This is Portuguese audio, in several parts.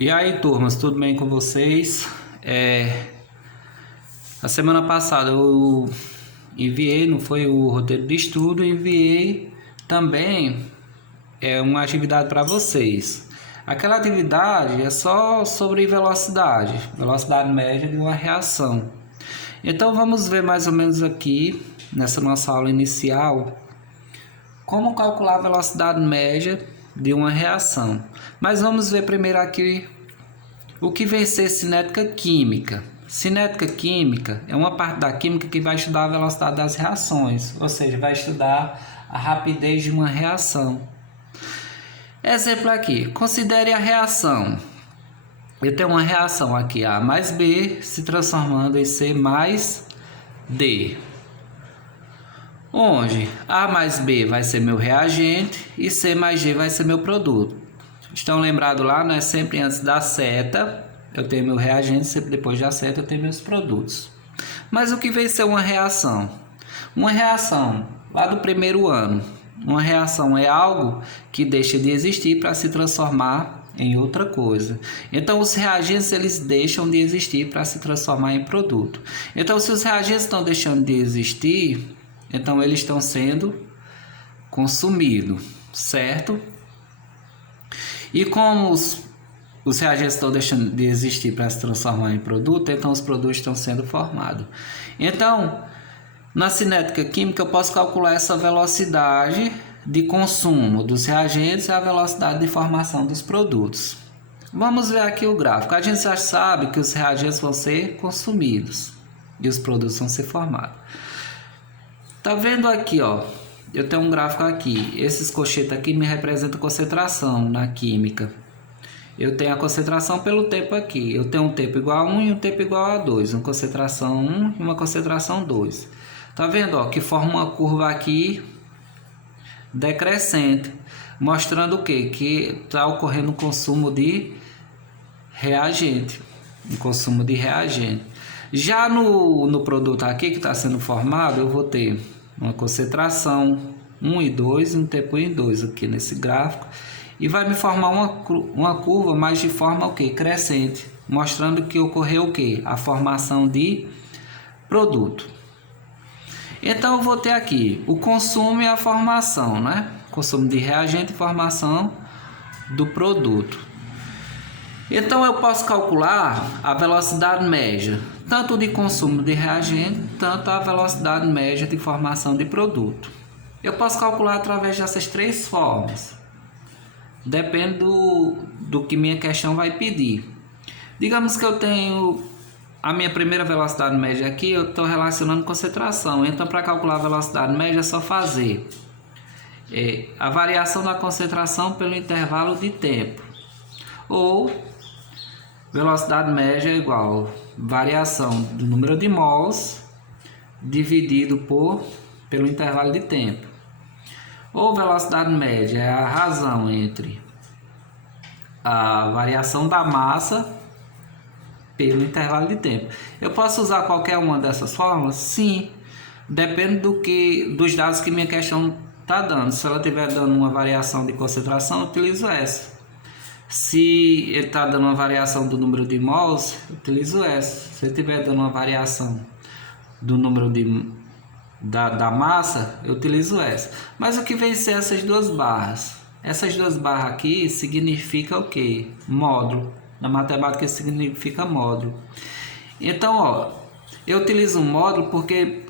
E aí, turmas, tudo bem com vocês? A semana passada eu enviei, não foi o roteiro de estudo, enviei também uma atividade para vocês. Aquela atividade é só sobre velocidade média de uma reação. Então vamos ver mais ou menos aqui, nessa nossa aula inicial, como calcular a velocidade média de uma reação. Mas vamos ver primeiro aqui o que vem ser cinética química. Cinética química é uma parte da química que vai estudar a velocidade das reações, ou seja, vai estudar a rapidez de uma reação. Exemplo aqui, considere a reação. Eu tenho uma reação aqui, A mais B se transformando em C mais D. Onde A mais B vai ser meu reagente e C mais D vai ser meu produto. Estão lembrados lá, né? Sempre antes da seta eu tenho meu reagente, sempre depois da seta eu tenho meus produtos. Mas o que vem ser uma reação? Uma reação lá do primeiro ano. Uma reação é algo que deixa de existir para se transformar em outra coisa. Então os reagentes eles deixam de existir para se transformar em produto. Então se os reagentes estão deixando de existir, então eles estão sendo consumidos, certo? E como os reagentes estão deixando de existir para se transformar em produto, então os produtos estão sendo formados. Então, na cinética química eu posso calcular essa velocidade de consumo dos reagentes e a velocidade de formação dos produtos. Vamos ver aqui o gráfico. A gente já sabe que os reagentes vão ser consumidos e os produtos vão ser formados. Tá vendo aqui, ó? Eu tenho um gráfico aqui. Esses cochetes aqui me representam concentração na química. Eu tenho a concentração pelo tempo aqui. Eu tenho um tempo igual a 1 e um tempo igual a 2. Uma concentração 1 e uma concentração 2. Tá vendo, ó? Que forma uma curva aqui decrescente. Mostrando o quê? Que está ocorrendo um consumo de reagente. Um consumo de reagente. Já no produto aqui que está sendo formado, eu vou ter uma concentração 1 e 2 e um tempo 1 e 2 aqui nesse gráfico. E vai me formar uma curva, mas de forma o quê? Crescente, mostrando que ocorreu o quê? A formação de produto. Então eu vou ter aqui o consumo e a formação, né? Consumo de reagente e formação do produto. Então eu posso calcular a velocidade média, tanto de consumo de reagente, tanto a velocidade média de formação de produto. Eu posso calcular através dessas três formas. Depende do que minha questão vai pedir. Digamos que eu tenho a minha primeira velocidade média aqui, eu estou relacionando concentração. Então, para calcular a velocidade média, é só fazer a variação da concentração pelo intervalo de tempo. Ou velocidade média é igual variação do número de mols dividido pelo intervalo de tempo. Ou velocidade média é a razão entre a variação da massa pelo intervalo de tempo. Eu posso usar qualquer uma dessas formas? Sim, depende dos dados que minha questão está dando. Se ela estiver dando uma variação de concentração, eu utilizo essa. Se ele está dando uma variação do número de mols, eu utilizo essa. Se ele estiver dando uma variação do número da massa, eu utilizo essa. Mas o que vem ser essas duas barras? Essas duas barras aqui significa o que? Módulo. Na matemática isso significa módulo. Então, ó, eu utilizo um módulo porque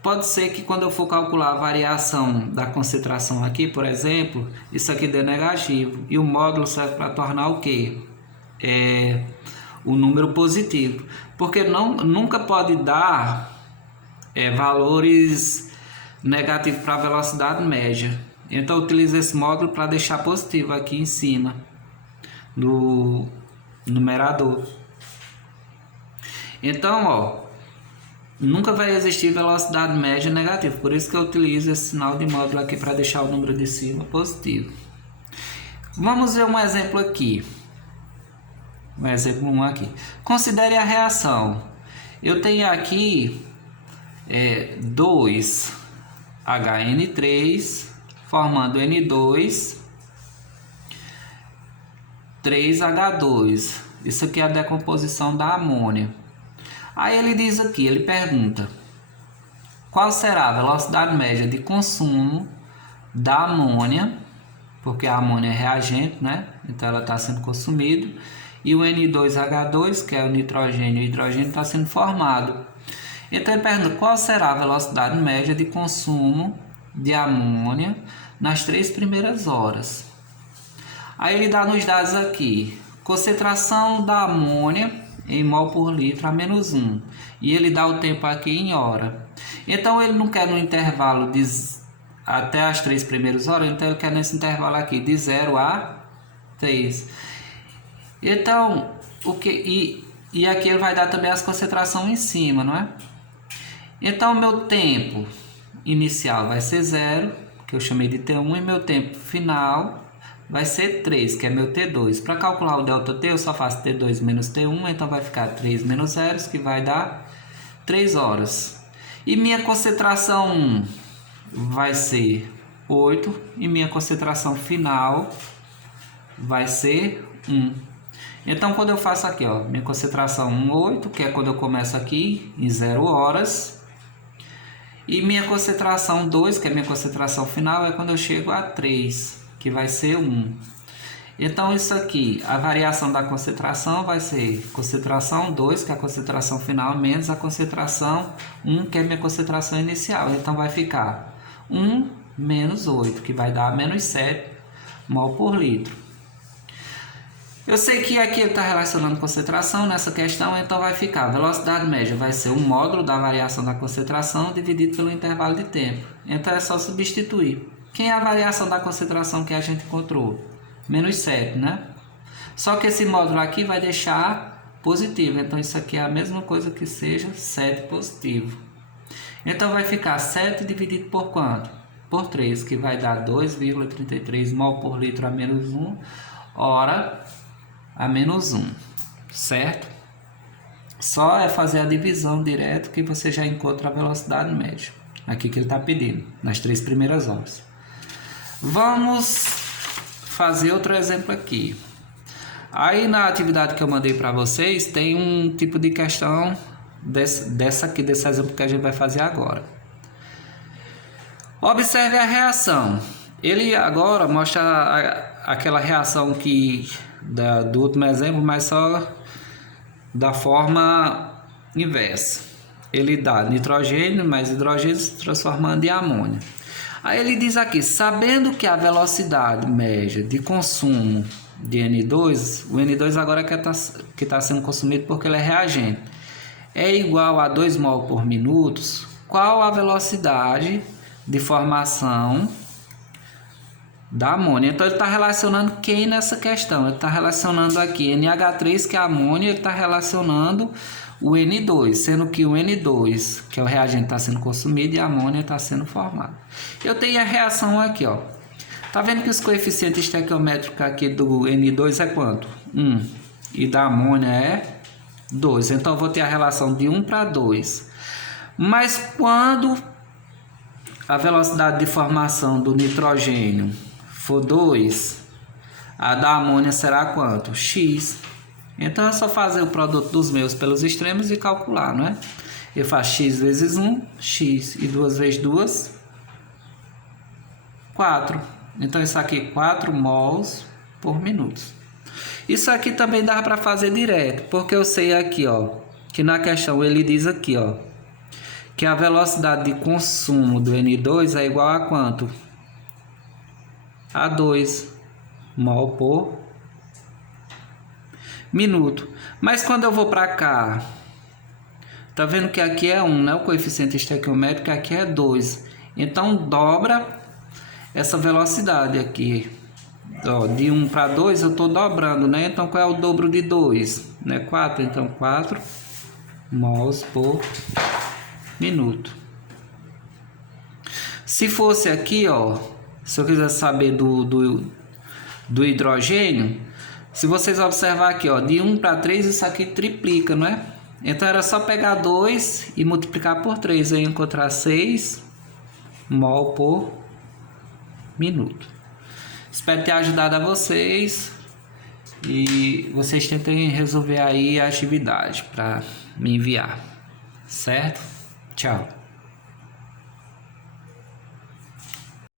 pode ser que quando eu for calcular a variação da concentração aqui, por exemplo, isso aqui dê negativo. E o módulo serve para tornar o que? O número positivo. Porque nunca pode dar valores negativos para a velocidade média. Então eu utilizo esse módulo para deixar positivo aqui em cima no numerador. Então, ó, nunca vai existir velocidade média negativa. Por isso que eu utilizo esse sinal de módulo aqui para deixar o número de cima positivo. Vamos ver um exemplo aqui. Um exemplo 1 aqui. Considere a reação. Eu tenho aqui 2HN3 formando N2 3H2. Isso aqui é a decomposição da amônia. Aí ele diz aqui, ele pergunta: qual será a velocidade média de consumo da amônia, porque a amônia é reagente, né? Então ela está sendo consumida, e o N2H2, que é o nitrogênio e o hidrogênio, está sendo formado. Então ele pergunta qual será a velocidade média de consumo de amônia nas 3 primeiras horas. Aí ele dá nos dados aqui, concentração da amônia em mol por litro a menos 1. E ele dá o tempo aqui em hora. Então ele não quer no intervalo de até as 3 primeiras horas, então ele quer nesse intervalo aqui de 0 a 3. Então, e aqui ele vai dar também as concentrações em cima, não é? Então meu tempo inicial vai ser 0, que eu chamei de T1, e meu tempo final vai ser 3, que é meu T2. Para calcular o ΔT, eu só faço T2 menos T1, então vai ficar 3 menos 0, que vai dar 3 horas. E minha concentração vai ser 8, e minha concentração final vai ser 1. Então, quando eu faço aqui, ó, minha concentração 8, que é quando eu começo aqui, em 0 horas. E minha concentração 2, que é minha concentração final, é quando eu chego a 3. Que vai ser 1. Então isso aqui, a variação da concentração vai ser concentração 2, que é a concentração final, menos a concentração 1, que é a minha concentração inicial. Então vai ficar 1 menos 8, que vai dar menos 7 mol por litro. Eu sei que aqui ele está relacionando concentração nessa questão, então vai ficar, a velocidade média vai ser o módulo da variação da concentração dividido pelo intervalo de tempo. Então é só substituir. Quem é a variação da concentração que a gente encontrou? Menos 7, né? Só que esse módulo aqui vai deixar positivo. Então isso aqui é a mesma coisa que seja 7 positivo. Então vai ficar 7 dividido por quanto? Por 3, que vai dar 2,33 mol por litro a menos 1, hora a menos 1. Certo? Só é fazer a divisão direto que você já encontra a velocidade média. Aqui que ele está pedindo, nas 3 primeiras horas. Vamos fazer outro exemplo aqui. Aí na atividade que eu mandei para vocês tem um tipo de questão desse exemplo que a gente vai fazer agora. Observe a reação. Ele agora mostra aquela reação do último exemplo, mas só da forma inversa. Ele dá nitrogênio mais hidrogênio se transformando em amônia. Aí ele diz aqui, sabendo que a velocidade média de consumo de N2, o N2 agora que está sendo consumido porque ele é reagente, é igual a 2 mol por minuto, qual a velocidade de formação da amônia? Então ele está relacionando quem nessa questão? Ele está relacionando aqui NH3, que é a amônia, ele está relacionando o N2, sendo que o N2, que é o reagente, está sendo consumido e a amônia está sendo formada. Eu tenho a reação aqui, ó. Tá vendo que os coeficientes estequiométricos aqui do N2 é quanto? 1. E da amônia é 2. Então eu vou ter a relação de 1 para 2. Mas quando a velocidade de formação do nitrogênio for 2, a da amônia será quanto? X. Então é só fazer o produto dos meus pelos extremos e calcular, não é? Eu faço x vezes 1, x, e 2 vezes 2, 4. Então isso aqui 4 mols por minuto. Isso aqui também dá para fazer direto, porque eu sei aqui, ó, que na questão ele diz aqui, ó, que a velocidade de consumo do N2 é igual a quanto? A 2 mol por minuto. Mas quando eu vou para cá, tá vendo que aqui é 1, né? O coeficiente estequiométrico aqui é 2. Então dobra essa velocidade aqui. Ó, de 1 para 2 eu estou dobrando, né? Então qual é o dobro de 2? Né? 4. Então 4 mols por minuto. Se fosse aqui, ó, se eu quiser saber do hidrogênio, se vocês observar aqui, ó, de 1 para 3 isso aqui triplica, não é? Então era só pegar 2 e multiplicar por 3, aí encontrar 6 mol por minuto. Espero ter ajudado a vocês e vocês tentem resolver aí a atividade para me enviar, certo? Tchau.